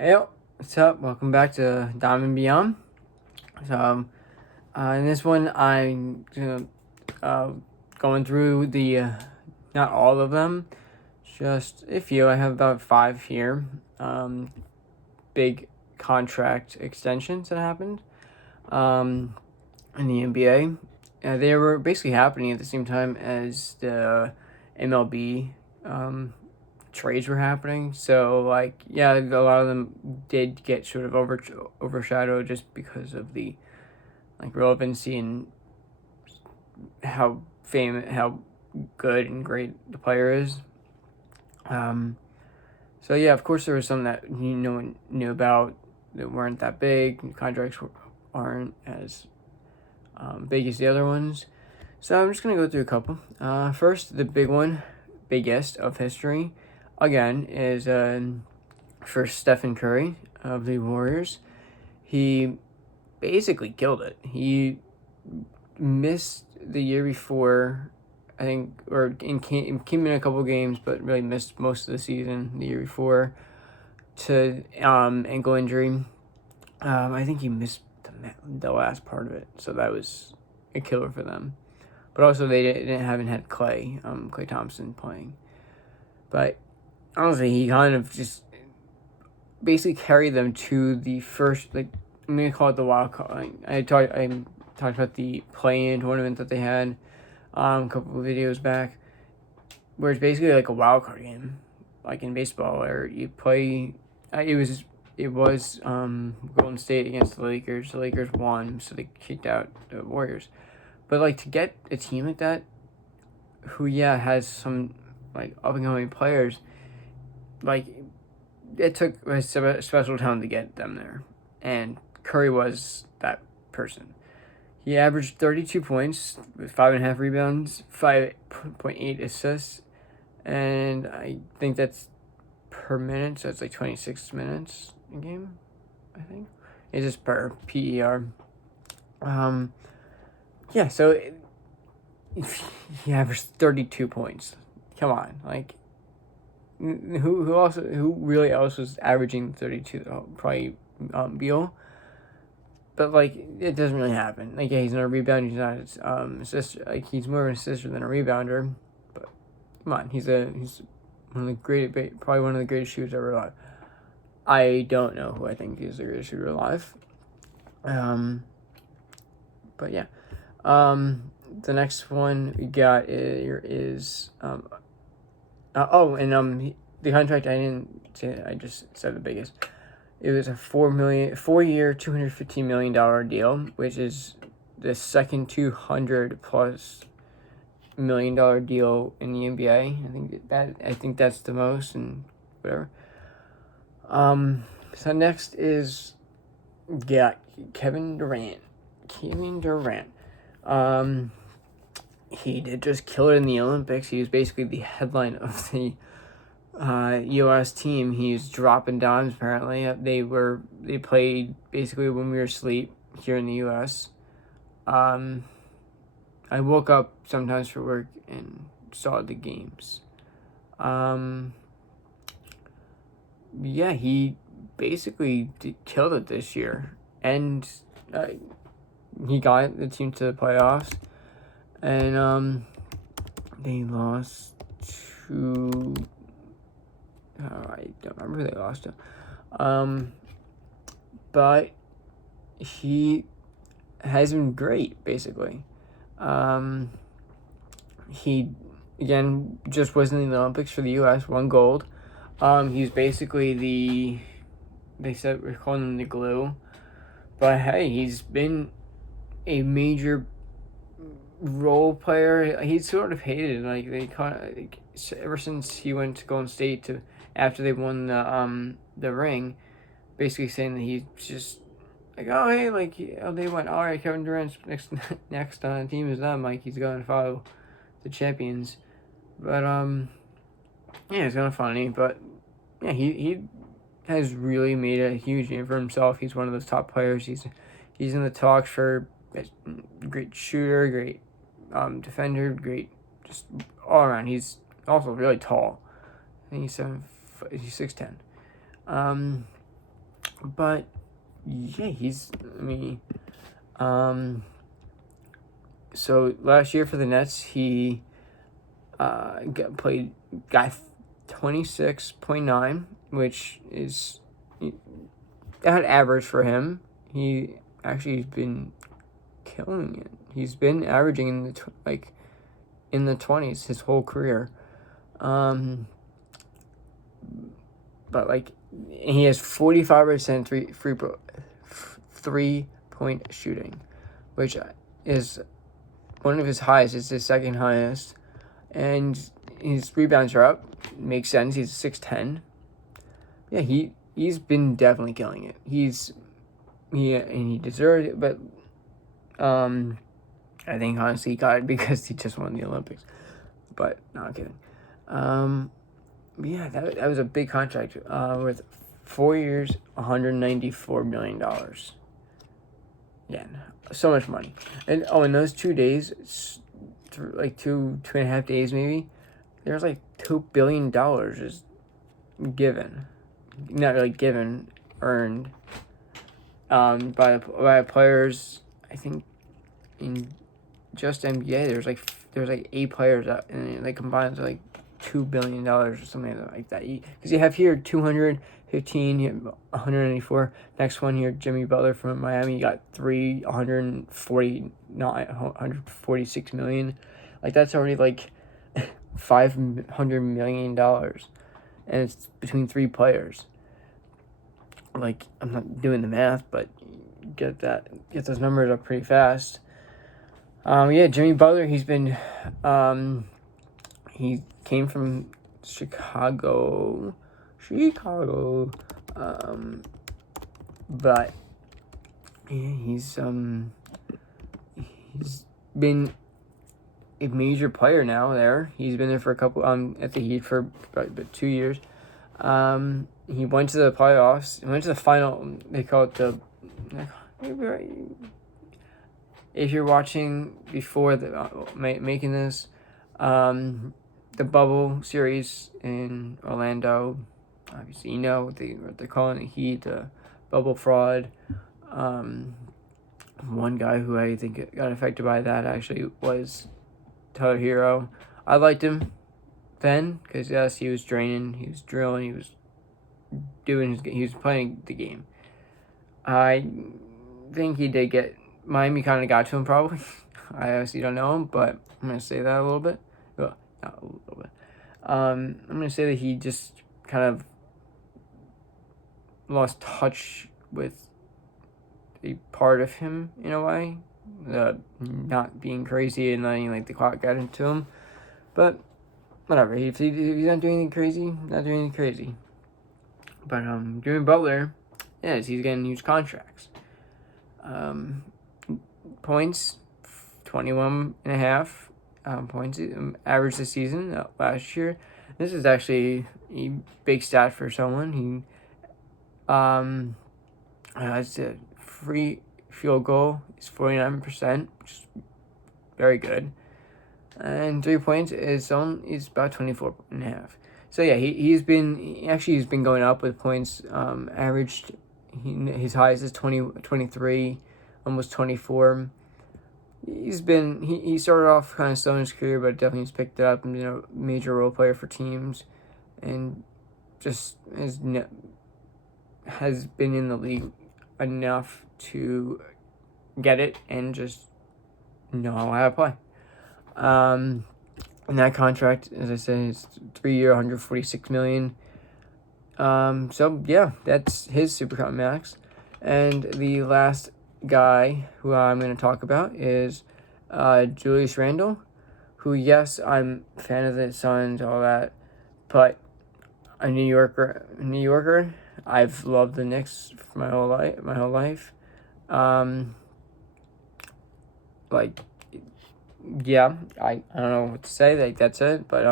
Hey, what's up? Welcome back to Diamond Beyond. In this one, I'm going through not all of them, just a few. I have about 5 here. Big contract extensions that happened in the NBA. They were basically happening at the same time as the MLB trades were happening. So a lot of them did get sort of overshadowed just because of the relevancy and how good and great the player is. So yeah, of course there was some that no one knew about that weren't that big. Contracts aren't as big as the other ones. So I'm just gonna go through a couple. First, the biggest of history, again, is for Stephen Curry of the Warriors. He basically killed it. He missed the year before, I think, or came in a couple games, but really missed most of the season the year before to ankle injury. I think he missed the last part of it, so that was a killer for them. But also they haven't had Klay Thompson playing. But honestly, he kind of just basically carried them to the first, I'm gonna call it the wild card. I talked about the play-in tournament that they had a couple of videos back, where it's basically like a wild card game, like in baseball, where you play. It was Golden State against the Lakers. The Lakers won, so they kicked out the Warriors. But to get a team like that, who has some up and coming players, it took a special talent to get them there, and Curry was that person. He averaged 32 points with 5.5 rebounds, 5.8 assists, and I think that's per minute, so it's 26 minutes a game, I think. It's just per PER. So he averaged 32 points. Come on, who really else was averaging 32? Oh, probably Beal. But it doesn't really happen. He's not a rebounder. He's not assist. He's more of an assister than a rebounder. But come on, he's one of the probably one of the greatest shooters ever alive. I don't know who I think is the greatest shooter alive. But yeah. The next one we got is the contract I didn't say. I just said the biggest. It was a 4-year, $215 million deal, which is the second $200+ million deal in the NBA. I think that's the most, and whatever. So next is Kevin Durant. He did just kill it in the Olympics. He was basically the headline of the U.S. team. He's dropping dimes. Apparently, they played basically when we were asleep here in the U.S. I woke up sometimes for work and saw the games. He basically killed it this year, and he got the team to the playoffs, and they lost to. I don't remember who they lost to. But he has been great, basically. He, again, just wasn't in the Olympics for the U.S., won gold. He's basically they said we're calling him the glue. But hey, he's been a major role player. He's sort of hated. They kind of ever since he went to Golden State to after they won the ring, basically saying that he's just oh hey they went all right. Kevin Durant's next team is them. He's going to follow the champions, but it's kind of funny. But yeah, he has really made a huge name for himself. He's one of those top players. He's in the talks for great shooter, great defender, great just all around. He's also really tall. I think he's 6'10". But yeah, so last year for the Nets, he got 26.9, which is that average for him. He actually has been killing it. He's been averaging in the 20s his whole career. But he has 45% 3-point shooting, which is one of his highest. It's his second highest, and his rebounds are up. Makes sense. He's 6'10". Yeah, he's been definitely killing it. He deserved it, but I think honestly he got it because he just won the Olympics. But not kidding. Yeah, that was a big contract with 4 years, $194 million. Yeah, so much money. And in those 2 days, like two and a half days maybe, there's like $2 billion just given, not really given, earned by players. I think in just NBA there's like 8 players that, and they combined to like $2 billion or something like that. Because you have here 215, you have 194. Next one here, Jimmy Butler from Miami, you got 146 million. Like that's already like $500 million, and it's between 3 players. Like, I'm not doing the math, but get those numbers up pretty fast. Yeah, Jimmy Butler, he came from Chicago, but yeah, he's been a major player now there. He's been there for a couple, at the Heat for about 2 years. He went to the playoffs. He went to the final. They call it the. If you're watching before making this, the bubble series in Orlando, obviously what they're calling the Heat, the bubble fraud. One guy who I think got affected by that actually was Tyler Hero. I liked him then because yes, he was draining, he was drilling, he was he was playing the game. I think he did get Miami kind of got to him probably. I honestly don't know him, but I'm gonna say that a little bit. Well, not a little bit. I'm gonna say that he just kind of lost touch with a part of him in a way, not being crazy and letting like the clock get into him. But whatever. If he's not doing anything crazy, not doing anything crazy. But Jimmy Butler, yes, he's getting huge contracts. Points, 21.5 points average this season. Last year, this is actually a big stat for someone. He has a free field goal is 49%, which is very good. And 3 points is about 24.5. So yeah, he's been going up with points. Averaged, his highest is 23, almost 24. He started off kind of slow in his career, but definitely has picked it up and major role player for teams, and just has been in the league enough to get it and just know how to play. And that contract, as I said, is 3 year, $146 million. So yeah, that's his Supercon max. And the last guy who I'm going to talk about is Julius Randle, who, yes, I'm a fan of the Suns, all that, but a New Yorker. I've loved the Knicks for my whole life. Yeah, I don't know what to say. That's it. But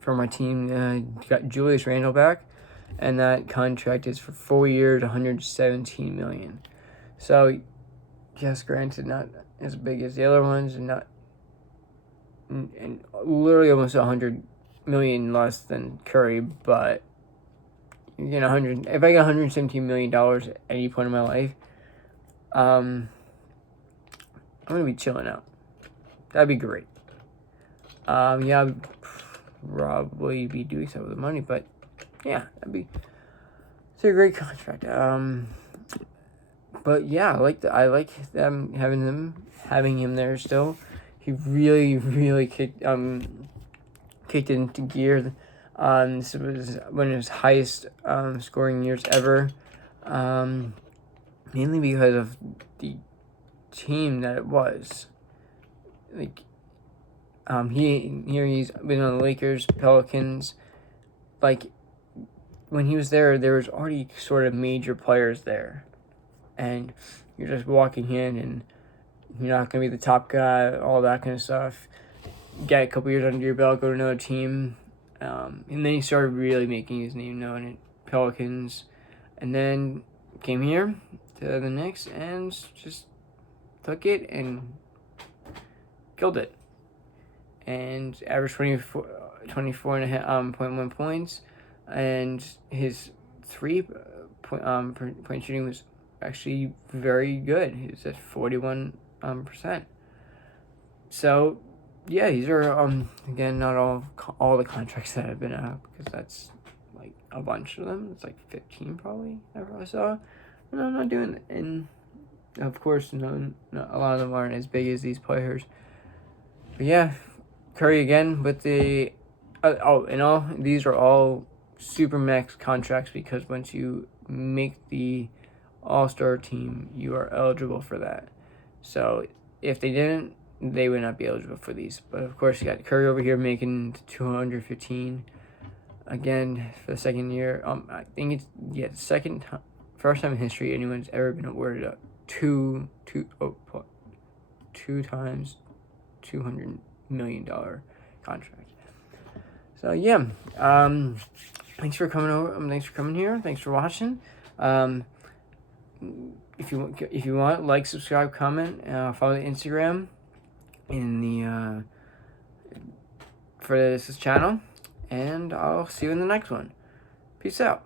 for my team, got Julius Randle back, and that contract is for 4 years, $117 million. So, yes, granted, not as big as the other ones, and literally almost $100 million less than Curry, but get 100. If I get $117 at any point in my life, I'm gonna be chilling out. That'd be great. Yeah, I'd probably be doing something with the money, but yeah, it's a great contract. But yeah, I like them having him there still. He really kicked it into gear. This was one of his highest scoring years ever. Mainly because of the team that it was. Like, he's been on the Lakers, Pelicans. Like, when he was there was already sort of major players there, and you're just walking in, and you're not gonna be the top guy, all that kind of stuff. Get a couple years under your belt, go to another team, and then he started really making his name known at Pelicans, and then came here to the Knicks and just took it and killed it, and averaged 24.1 points, and his 3-point shooting was actually very good. He was at 41%. So yeah, these are again not all the contracts that have been out, because that's like a bunch of them. It's like 15 probably I saw. And I'm not doing it. And of course, a lot of them aren't as big as these players. But yeah, Curry again with the these are all super max contracts, because once you make the All-Star team, you are eligible for that. So if they didn't, they would not be eligible for these. But of course, you got Curry over here making 215 again for the second year. I think it's first time in history anyone's ever been awarded a two times $200 million contract. So yeah, thanks for coming over. Thanks for coming here. Thanks for watching. If you want, like, subscribe, comment, follow the Instagram in the for this channel, and I'll see you in the next one. Peace out.